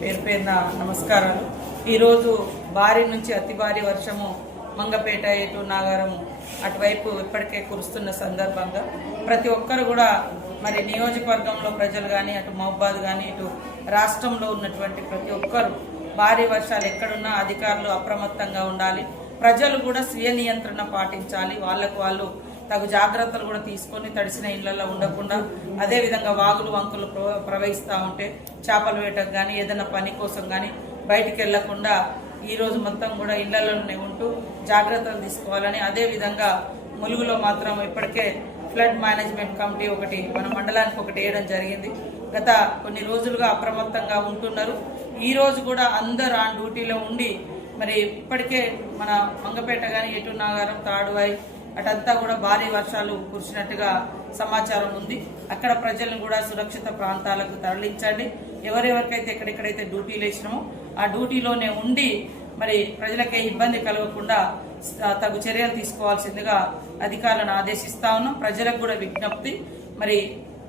పేరు పేరున నమస్కారాలు. ఈరోజు భారీ నుంచి అతి భారీ వర్షము మంగపేట ఇటు నాగారం అటువైపు ఇప్పటికే కురుస్తున్న సందర్భంగా ప్రతి ఒక్కరు కూడా మరి నియోజకవర్గంలో ప్రజలు కానీ అటు మహబాద్ కానీ ఇటు రాష్ట్రంలో ఉన్నటువంటి ప్రతి ఒక్కరు భారీ వర్షాలు ఎక్కడున్నా అధికారులు అప్రమత్తంగా ఉండాలి. ప్రజలు కూడా స్వీయ నియంత్రణ పాటించాలి. వాళ్ళు తగు జాగ్రత్తలు కూడా తీసుకొని తడిసిన ఇళ్లలో ఉండకుండా, అదేవిధంగా వాగులు వంకులు ప్రవహిస్తూ ఉంటే చేపల వేటకు కానీ ఏదైనా పని కోసం కానీ బయటికి వెళ్లకుండా ఈరోజు మొత్తం కూడా ఇళ్లలోనే ఉంటూ జాగ్రత్తలు తీసుకోవాలని, అదేవిధంగా ములుగులో మాత్రం ఇప్పటికే ఫ్లడ్ మేనేజ్మెంట్ కమిటీ ఒకటి మన మండలానికి ఒకటి వేయడం జరిగింది. గత కొన్ని రోజులుగా అప్రమత్తంగా ఉంటున్నారు. ఈ రోజు కూడా అందరూ ఆన్ డ్యూటీలో ఉండి మరి ఇప్పటికే మన మంగపేట కానీ ఎటు నాగారం తాడువాయి అటంతా కూడా భారీ వర్షాలు కురిసినట్టుగా సమాచారం ఉంది. అక్కడ ప్రజలను కూడా సురక్షిత ప్రాంతాలకు తరలించండి. ఎవరెవరికైతే ఎక్కడెక్కడైతే డ్యూటీలు వేసినామో ఆ డ్యూటీలోనే ఉండి మరి ప్రజలకే ఇబ్బంది కలగకుండా తగు చర్యలు తీసుకోవాల్సిందిగా అధికారులను ఆదేశిస్తా ఉన్నాం. ప్రజలకు కూడా విజ్ఞప్తి, మరి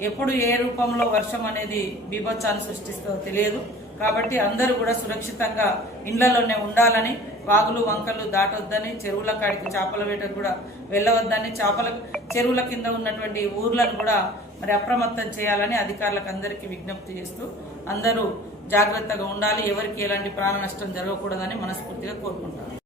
ఎప్పుడు ఏ రూపంలో వర్షం అనేది బీభత్సాన్ని సృష్టిస్తుందో తెలియదు కాబట్టి అందరూ కూడా సురక్షితంగా ఇళ్లలోనే ఉండాలని, వాగులు వంకలు దాటొద్దని, చెరువుల కాడికి చేపల వేటకు కూడా వెళ్ళవద్దని, చెరువుల కింద ఉన్నటువంటి ఊర్లను కూడా మరి అప్రమత్తం చేయాలని అధికారులకు అందరికీ విజ్ఞప్తి చేస్తూ అందరూ జాగ్రత్తగా ఉండాలి. ఎవరికి ఎలాంటి ప్రాణ నష్టం జరగకూడదని మనస్ఫూర్తిగా కోరుకుంటాను.